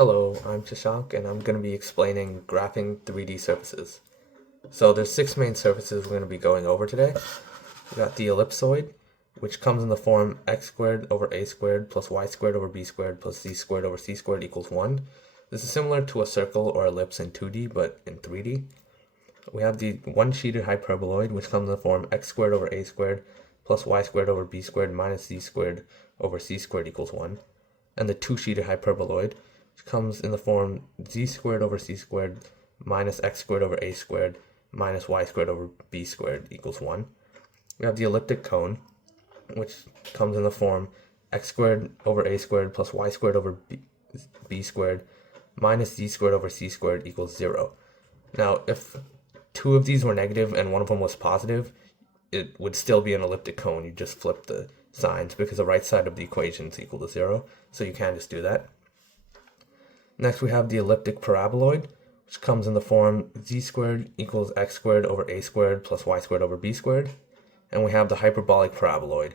Hello, I'm Shashank and I'm going to be explaining graphing 3D surfaces. So there's six main surfaces we're going to be going over today. We got the ellipsoid, which comes in the form x squared over a squared plus y squared over b squared plus z squared over c squared equals 1. This is similar to a circle or ellipse in 2D, but in 3D. We have the one-sheeted hyperboloid, which comes in the form x squared over a squared plus y squared over b squared minus z squared over c squared equals 1. And the two-sheeted hyperboloid, which comes in the form z squared over c squared minus x squared over a squared minus y squared over b squared equals 1. We have the elliptic cone, which comes in the form x squared over a squared plus y squared over b squared minus z squared over c squared equals 0. Now, if two of these were negative and one of them was positive, it would still be an elliptic cone. You just flip the signs because the right side of the equation is equal to 0, so you can just do that. Next, we have the elliptic paraboloid, which comes in the form z squared equals x squared over a squared plus y squared over b squared. And we have the hyperbolic paraboloid,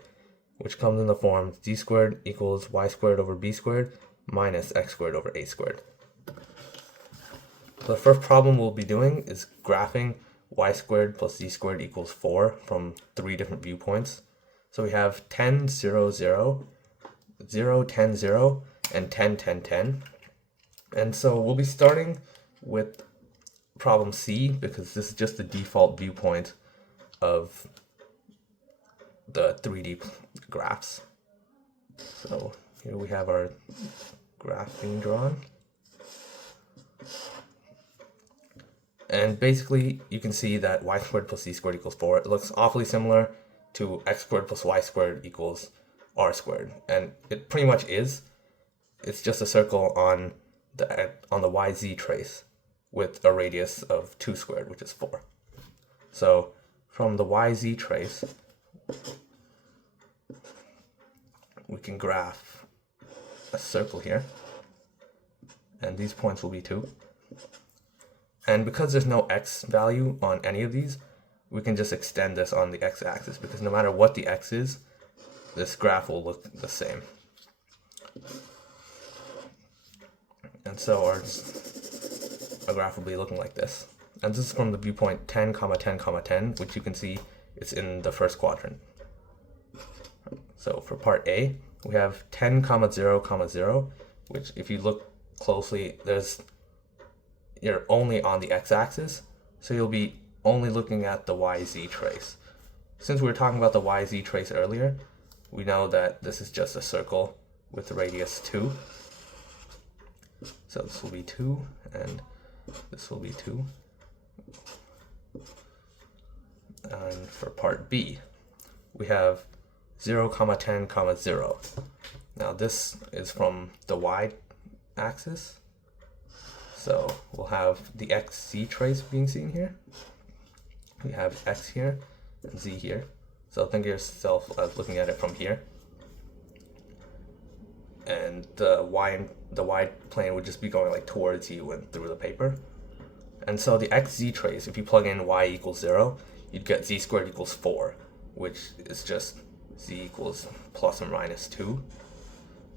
which comes in the form z squared equals y squared over b squared minus x squared over a squared. So the first problem we'll be doing is graphing y squared plus z squared equals 4 from three different viewpoints. So we have 10, 0, 0, 0, 10, 0, and 10, 10, 10. And so we'll be starting with problem C because this is just the default viewpoint of the 3D graphs. So here we have our graph being drawn. And basically you can see that y squared plus z squared equals 4. It looks awfully similar to x squared plus y squared equals r squared. And it pretty much is. It's just a circle on the YZ trace with a radius of 2 squared, which is 4. So from the YZ trace, we can graph a circle here, and these points will be 2. And because there's no x value on any of these, we can just extend this on the x-axis, because no matter what the x is, this graph will look the same. And so our graph will be looking like this. And this is from the viewpoint 10, 10, 10, which you can see it's in the first quadrant. So for part A, we have 10, 0, 0, which if you look closely, you're only on the x-axis, so you'll be only looking at the YZ trace. Since we were talking about the YZ trace earlier, we know that this is just a circle with radius 2. So this will be 2, and this will be 2. And for part B, we have 0, 10, 0. Now this is from the y-axis, so we'll have the xz trace being seen here. We have x here and z here. So think of yourself as looking at it from here. And the y plane would just be going like towards you and through the paper. And so the xz trace, if you plug in y equals 0, you'd get z squared equals 4, which is just z equals plus or minus 2.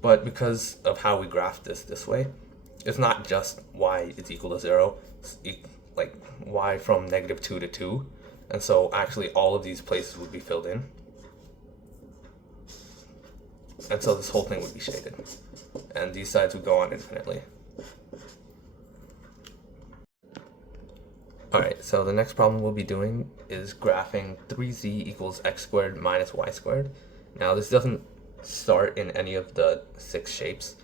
But because of how we graph this way, it's not just y is equal to 0, it's like y from negative 2 to 2. And so actually all of these places would be filled in. And so this whole thing would be shaded. And these sides would go on infinitely. Alright, so the next problem we'll be doing is graphing 3z equals x squared minus y squared. Now this doesn't start in any of the 6 shapes,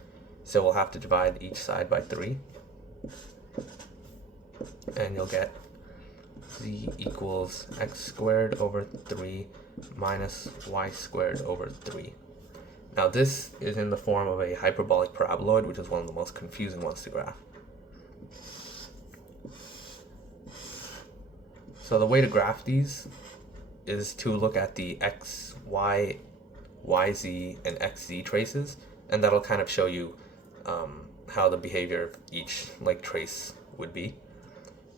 so we'll have to divide each side by 3. And you'll get z equals x squared over 3 minus y squared over 3. Now this is in the form of a hyperbolic paraboloid, which is one of the most confusing ones to graph. So the way to graph these is to look at the x, y, yz, and xz traces, and that'll kind of show you how the behavior of each trace would be.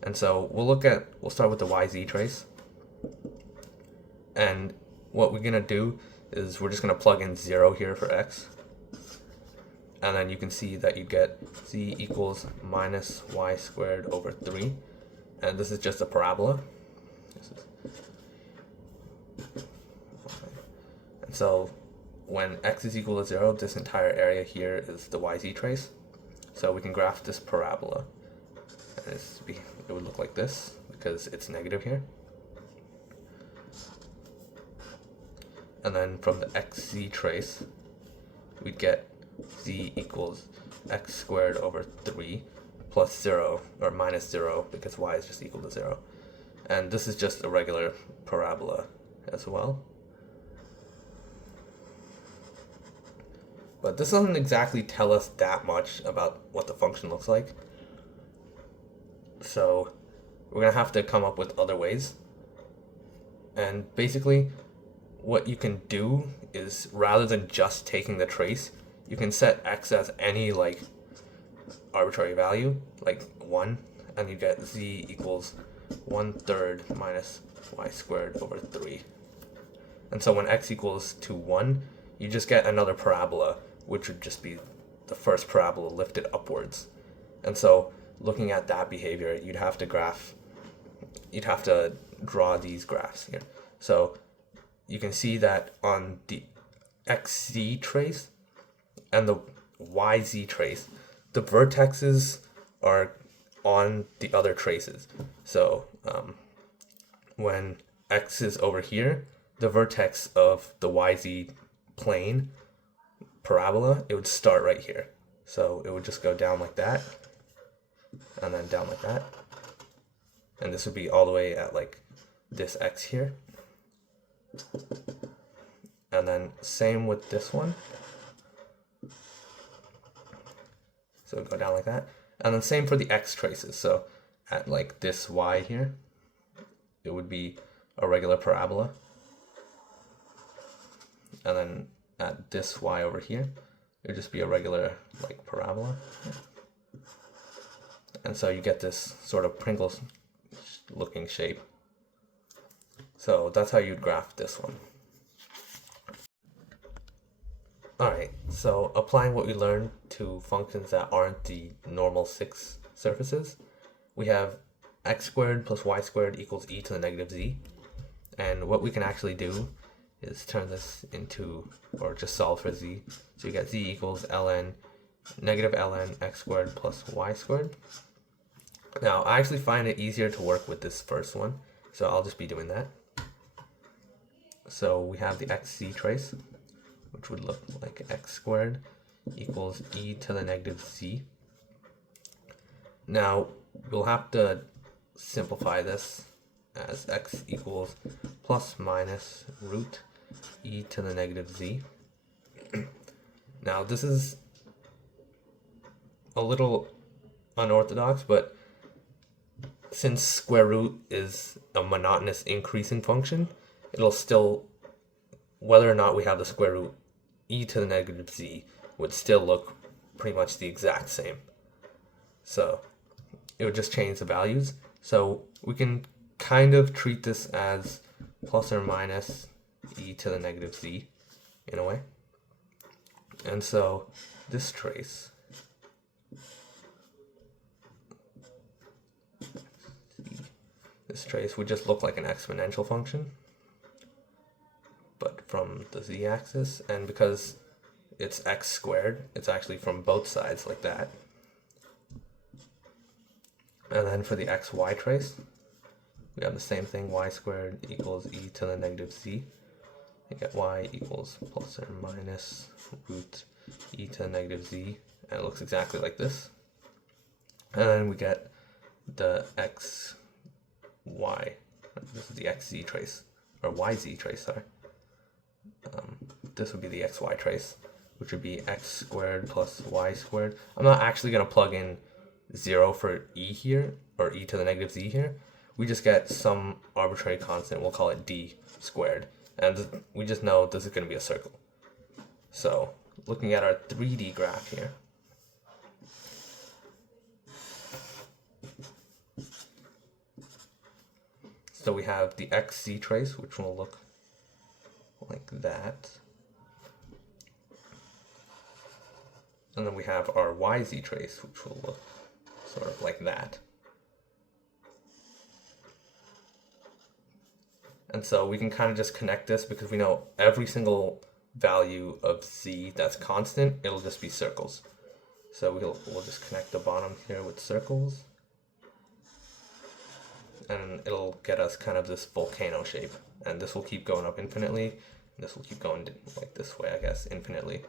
And so we'll start with the yz trace, and what we're gonna do is we're just gonna plug in 0 here for x, and then you can see that you get z equals minus y squared over 3, and this is just a parabola. And so when x is equal to 0, this entire area here is the yz trace. So we can graph this parabola, and it would look like this because it's negative here. And then from the xz trace, we'd get z equals x squared over 3 plus 0, or minus 0, because y is just equal to 0. And this is just a regular parabola as well. But this doesn't exactly tell us that much about what the function looks like. So we're going to have to come up with other ways. And basically, what you can do is, rather than just taking the trace, you can set x as any like arbitrary value, like 1, and you get z equals 1/3 minus y squared over 3. And so when x equals to 1, you just get another parabola, which would just be the first parabola lifted upwards. And so looking at that behavior, you'd have to draw these graphs here. So you can see that on the xz trace and the yz trace, the vertexes are on the other traces. So when x is over here, the vertex of the yz plane parabola, it would start right here. So it would just go down like that, and then down like that. And this would be all the way at like this x here. And then same with this one. So go down like that. And then same for the x traces. So at like this y here, it would be a regular parabola. And then at this y over here, it would just be a regular like parabola. And so you get this sort of Pringles looking shape. So that's how you'd graph this one. Alright, so applying what we learned to functions that aren't the normal 6 surfaces, we have x squared plus y squared equals e to the negative z. And what we can actually do is turn this into, or just solve for z. So you get z equals ln, negative ln x squared plus y squared. Now, I actually find it easier to work with this first one, so I'll just be doing that. So we have the xz trace, which would look like x squared equals e to the negative z. Now, we'll have to simplify this as x equals plus minus root e to the negative z. Now, this is a little unorthodox, but since square root is a monotonous increasing function, it'll still, whether or not we have the square root, e to the negative z would still look pretty much the exact same. So it would just change the values. So we can kind of treat this as plus or minus e to the negative z in a way. And so this trace would just look like an exponential function, but from the z-axis, and because it's x squared, it's actually from both sides like that. And then for the xy trace, we have the same thing, y squared equals e to the negative z. You get y equals plus or minus root e to the negative z, and it looks exactly like this. And then we get the xy, this is the xz trace, or yz trace, sorry. This would be the xy trace, which would be x squared plus y squared. I'm not actually going to plug in 0 for e here, or e to the negative z here. We just get some arbitrary constant, we'll call it d squared. And we just know this is going to be a circle. So, looking at our 3D graph here, so we have the xz trace, which will look like that. And then we have our YZ trace, which will look sort of like that. And so we can kind of just connect this because we know every single value of Z that's constant, it'll just be circles. So we'll just connect the bottom here with circles. And it'll get us kind of this volcano shape. And this will keep going up infinitely. And this will keep going like this way, I guess, infinitely.